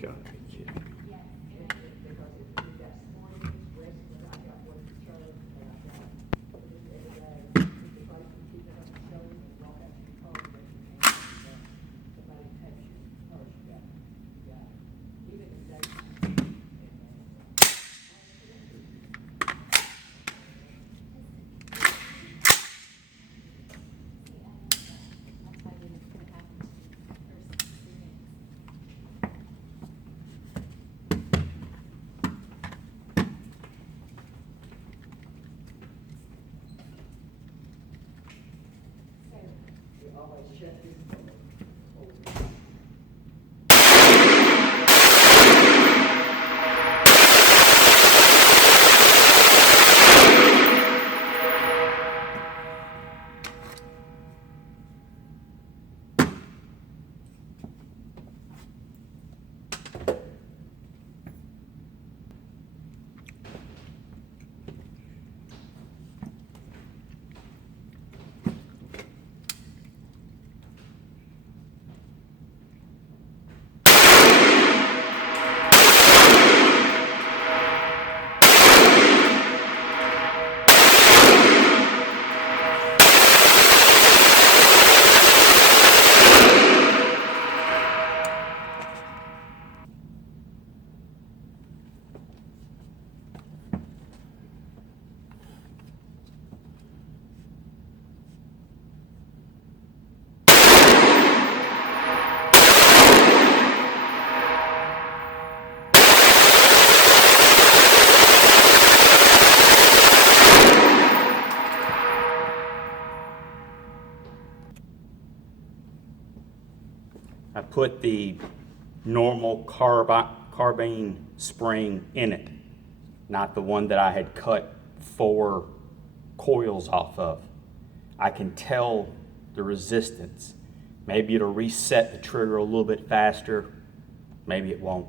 Gotta be kidding. I put the normal carbine spring in it, not the one that I had cut 4 coils off of. I can tell the resistance. Maybe it'll reset the trigger a little bit faster, maybe it won't.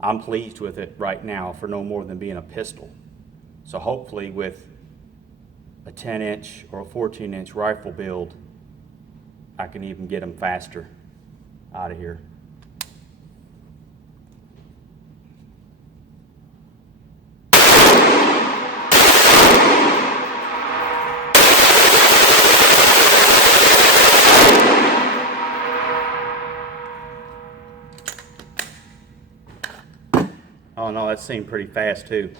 I'm pleased with it right now for no more than being a pistol. So hopefully with a 10-inch or a 14-inch rifle build, I can even get them faster out of here. Oh no, that seemed pretty fast too.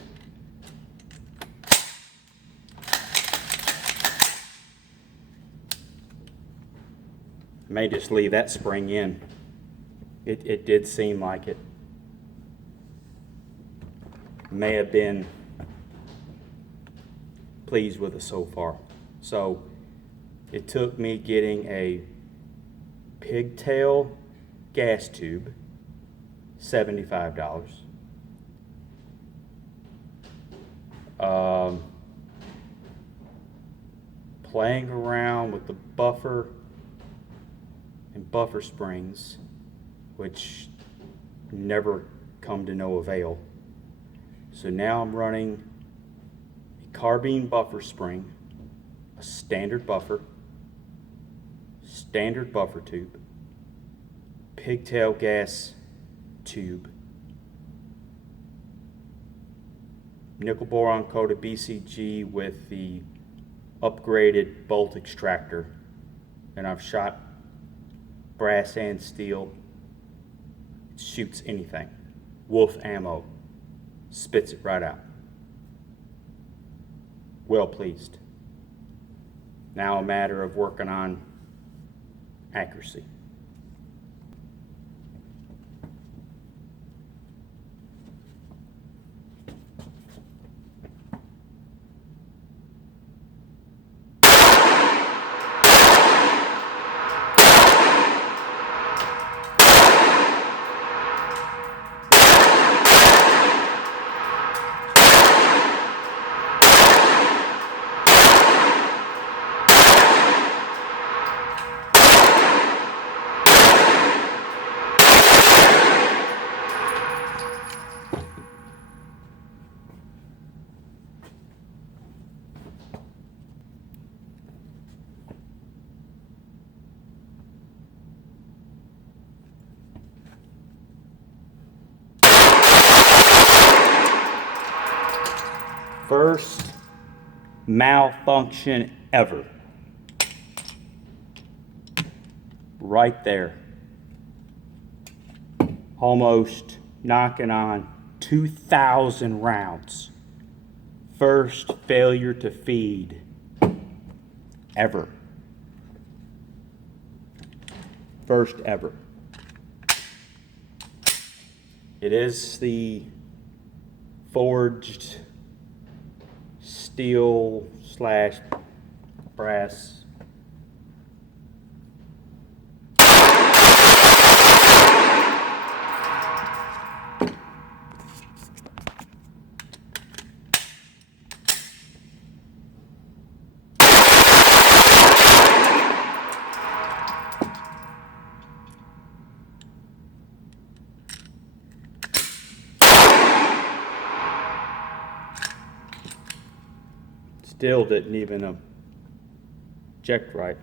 May just leave that spring in. It did seem like it. May have been pleased with it so far. So it took me getting a pigtail gas tube, $75. Playing around with the buffer and buffer springs, which never come to no avail. So now I'm running a carbine buffer spring, a standard buffer tube, pigtail gas tube, nickel boron coated BCG with the upgraded bolt extractor, and I've shot brass and steel. It shoots anything. Wolf ammo, spits it right out. Well pleased. Now a matter of working on accuracy. First malfunction ever. Right there. Almost knocking on 2,000 rounds. First failure to feed ever. First ever. It is the forged steel slash brass. Still didn't even eject right.